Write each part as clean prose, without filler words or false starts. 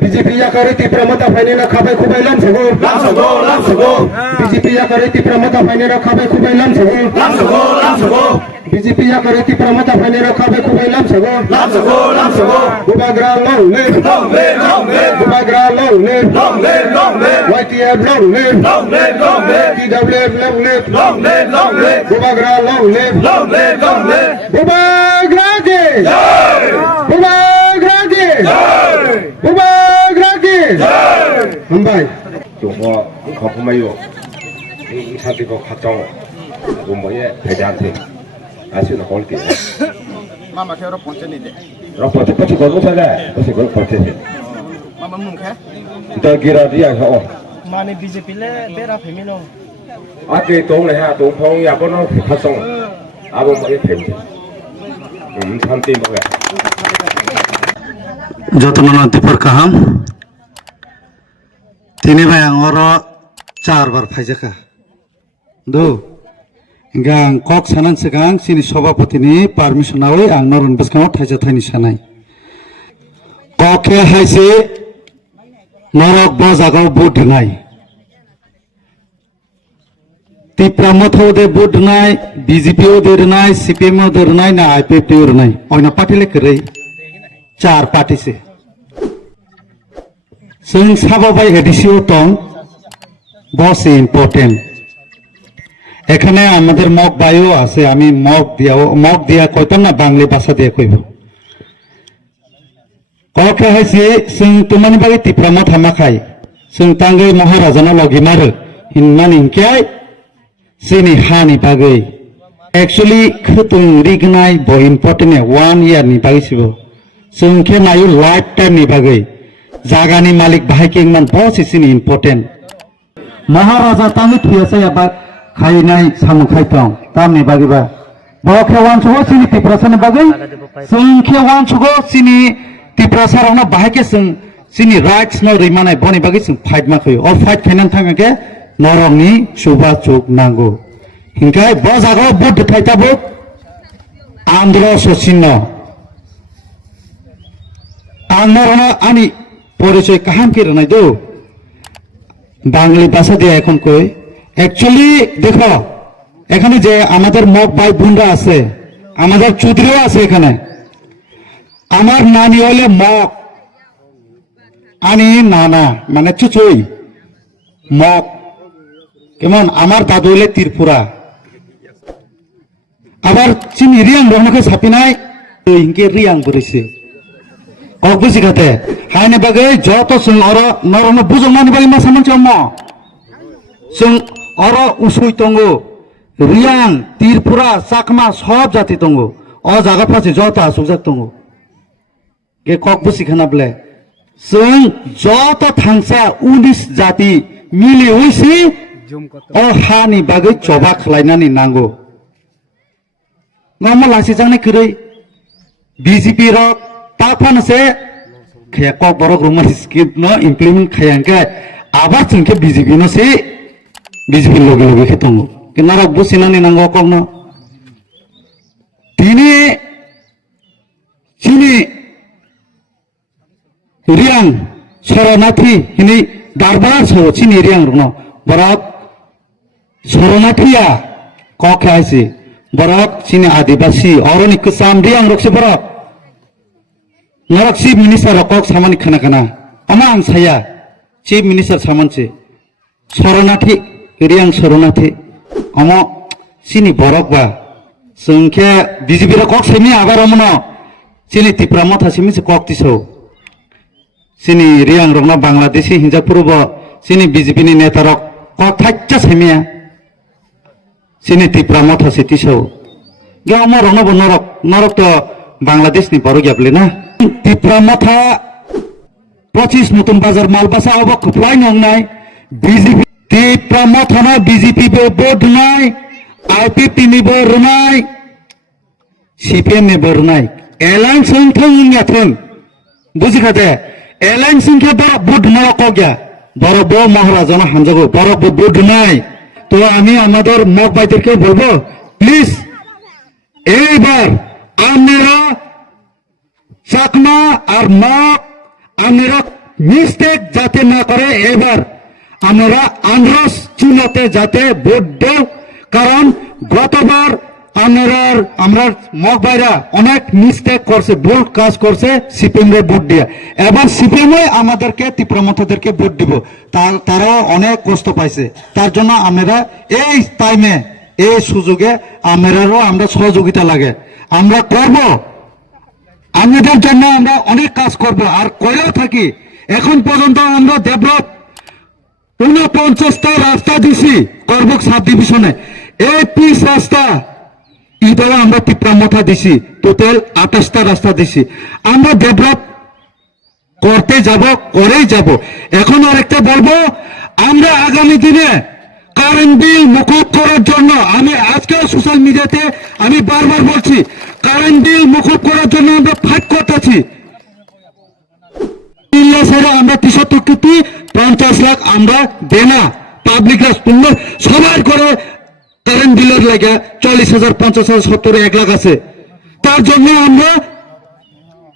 BJP yakari tipra mata fainina khabai khubai lam sago BJP yakari tipra mata fainina khabai khubai lam sago BJP yakari tipra mata fainina khabai khubai lam sago bubagra long live bubagra long live YTF long live TWF long live bubagra long live bubagra ji bubagra ji bubagra ji Mumbai 中国可不没有，他这个夸张，我们也陪家庭，还是好点。妈妈开了房间里的，然后不是个路上来，不是个房间的。妈妈门开。你到几了？这样说哦。妈呢 BJP 嘞，别让陪面喽。啊，这东嘞哈，东方也不能夸张，啊，我们也陪着。参定不了。যতনা দীপর কাহাম তিনি ভাই আঙর চারবার ফাইজাকা দু গাং cock Sanan সিগাং সিনি সভাপতিনি permission আওই আং নরন বসকাও থাইজা tiny সানাই ককে হাইছে নরক বজাগাও বুট নাই তিপ্রা মথৌদে বুট নাই BJP ওদের নাই সিপিএম ওদের নাই না আইপিএফটি ওর নাই অয়না পার্টিলে করে চার পার্টিছে जों সাবাবাই এডিসিও টং বস ইম্পর্টেন্ট এখানে আমাদের মক বায়ু আছে আমি মক দিয়া কইতাম না বাংলা ভাষা দিয়ে কইব ককে হাইছে जों তোমানি বাগে তিপ্রামত হামাখাই जों তাঙ্গে মহারাজানা লগি মারো হিনমান ইনকাই जोंनि हानि बागै एक्चुअली खतुं रिगनाय ब इम्पर्टेन्ट 1 इयार नि बागैसिबो जों के नायो लाइफ टाइम नि बागै जागानि मालिक बाहायकिं मान बहुत इसिनि इम्पर्टेन्ट महाराजा तांगि थियासा याबा खायनाय सामुखाय दं तामनि बागैबा बखे वान सगो सिनि तिप्रासानि बागै जों के वान सगो सिनि तिप्रासारावना बाहायके जों सिनि राइट्स न रैमानाय बनि बागै जों फाइट माखै अ फाइट खायनान थांगाके नरमनि सुबा चुक नांगौ हिंखाय बजागो बुट थाइताबो आंध्र सचिन्न आंध्र आनी परिचय काहाम के रनाय दो बांगली भाषा দিয়ে এখন কই অ্যাকচুয়ালি দেখো এখানে যে আমাদের মক ভাই বোনরা আছে আমাদের চৌধুরীও আছে এখানে আমার নানি হলে মক আনি নানা মানে চুচুই মক কেমন আমার দাদু হলে ত্রিপুরা আবার চিনি রিয়াং রহনাকে ছাপি নাই ইনকে রিয়াং বলেছে কক বুঝি খাতে হাইনে বাগে যত जों অর নরম বুঝমানি বাগে মাসা মানছে অম্ম जों অর উসুই তঙ্গো রিয়াং ত্রিপুরা চাকমা সব জাতি তঙ্গো অ জায়গা পাশে যত আসুক জাত তঙ্গো কে কক বুঝি খানা বলে जों যত থাংসা 19 জাতি মিলি হইছি अ हानि बागै चबा खालायनानै नांगौ मा लासि जाने खरै बीजेपी र ताफानसे खेक बरक रुमाल स्किप न इमप्लिमेंट खायांके आबार जोंके बीजेपी न से बीजेपी लगे लगे खेतंग केनारा बुसिनानै नांगौ कमन दिने चिनि रियां शरणार्थी हिनि दरबार सो चिनि रियां रनो बरक शरणार्थिया कके आइसे बरक चिनि आदिवासी अरनि कसाम रियां रक्से बरक नरक चिफ मिनिस्टार कक सामानि खाना खाना अमा आं साया चिफ मिनिस्टार सामानसे शरणार्थी रियां शरणार्थी अमा चिनि बरक बा जोंखे बीजेपी र कक सेमि आबारमन चिनि तिप्रा मथा सेमि से कक तिसौ चिनि रियां रंना बांग्लादेशी हिंजाफोरबो चिनि बीजेपी नि नेता रक कक थाच्चा सेमिया চিনি তিপ্রা মথা সিটিসৌ গে আমার রনব নরক নরক তো বাংলাদেশনি বড় গিয়াবলে না তিপ্রা মথা 25 নতুন বাজার মালবাসা অব খুফলাই নংনাই বিজেপি তিপ্রা মথা না বিজেপি বে বোর্ড নাই আইপিপি নি বোর্ড নাই সিপিএম নি বোর্ড নাই এলাইন সংথং ইয়াথং বুঝি খাতে এলাইন সংখ্যা বড় বোর্ড নরক গিয়া বড় বড় মহারাজনা হানজাগো বড় বোর্ড নাই তো আমি আমাদের মক ভাইদেরকে বলবো প্লিজ এইবার আপনারা চাকমা আর মক আপনারা মিস্টেক যাতে না করে এবার আমরা আন্দাজ চিহ্নতে যাতে ভোট দেও, কারণ গতবার আমরা মগবাইরা অনেক মিস্টেক করছে, ভুল কাজ করছে সিপিএম এর ভোট দিয়ে। এবার সিপিএম আমাদেরকে তীব্রমতাদেরকে ভোট দিব, তারা অনেক কষ্ট পাইছে। তার জন্য আমরা এই টাইমে এই সুযোগে আমরা সহযোগিতা লাগে, আমরা করব, আমাদের জন্য আমরা অনেক কাজ করব আর করেও থাকি। এখন পর্যন্ত আমরা ডেভেলপ 49টা রাস্তা দিছি করবুক সাব ডিভিশনে, এই পিস রাস্তা ইদারা আমরা তীব্রমতা দিছি, টোটাল 28টা রাস্তা দিছি। আমরা ডেভেলপ করতে যাব, করেই যাব। এখন আরেকটা বলবো, আমরা আগামী দিনে কারেন্ট বিল মুকুব করার জন্য, আমি আজকেও সোশ্যাল মিডিয়াতে আমি বারবার বলছি, কারেন্ট বিল মুকুব করার জন্য আমরা ফাইট করতেছি। আমরা 73 কোটি 50 লাখ আমরা দেনা পাবলিক সবার করে কারেন্ট বিলের লাগে 40,000 50,000 70 1 লাখ আছে। তার জন্য আমরা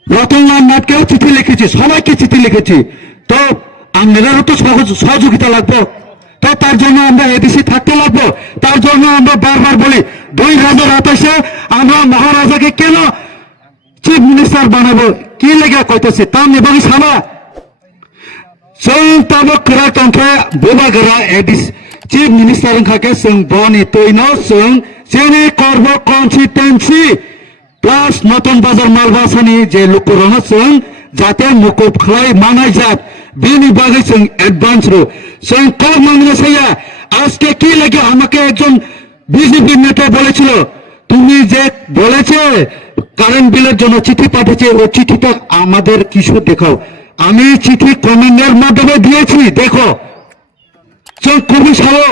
রতনলাল নাথকেও চিঠি লিখেছি, সবাইকে চিঠি লিখেছি। তো আপনাদেরও তো সহযোগিতা লাগবে, তো তার জন্য আমরা এডিসি থাকতে লাগবো। তার জন্য আমরা বারবার বলি 2028-এ আমরা মহারাজাকে কেন চিফ মিনিস্টার বানাবো, কি লেগে কইতেছি তাম এবং সামা जों ताबो खोरातंत्र बोबागरा एडिस चीफ मिनिस्टर खाके जों बनि तैनो जों जेने करब कन्सिस्टेंसी प्लस नतन बाजार मालबासानि जे लुकुरनो जों जाते मुकुब खालाय मानाय जात बेनि बागै जों एडभान्स रो जों कल मांगनो साया আজকে কি লাগে আমাকে একজন বিজেপি নেতা বলেছিল, তুমি যে বলেছে কারেন্ট বিলের জন্য চিঠি পাঠিয়েছে, ওই চিঠিটা আমাদের কিছু দেখাও। আমি চিঠি কমেন্টের মাধ্যমে দিয়েছি, দেখো। जों कबि सारो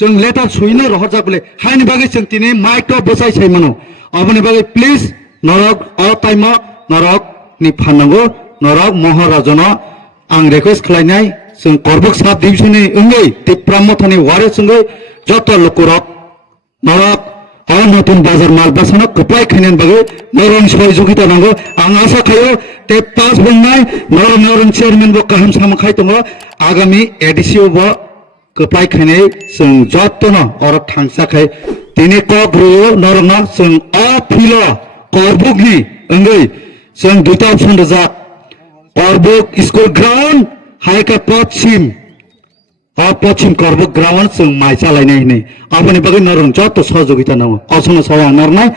जों लेटार सुइनो रहजा बले हाइनि बागै जों तिनि माइक बसाय साइमानो अबनि बागै प्लिज नरक अ टाइम नरक नि फाननांगौ नरक महाराजनो आं रिक्वेस्ट खालायनाय जों करबुक साब डिभिजननि ओंगै तीब्रमथानि वारे जोंगै जत लुकुरक नरक अ नतुन बाजार मालबासानो कपाय खायनायनि बागै नरन सहयोगिता नांगौ। आं आशा खायो ते पास बननाय नरन चेयारमेन बो काहाम सामखाय दङ आगामी एडिसिअ बो कपाय खायनाय जों जतनो अर थांसाखाय दिनै कग्रु नरना जों अ फिल करबुकनि ओंगै जों दुइटा अपसन दजा करबुक स्कुल ग्राउन्ड हाइका पश्चिम करबुक ग्राउन्ड जों माइ चालायनाय नै आबनि बागै नरन जत सहयोगिता नांगौ असनो साया नरनाय।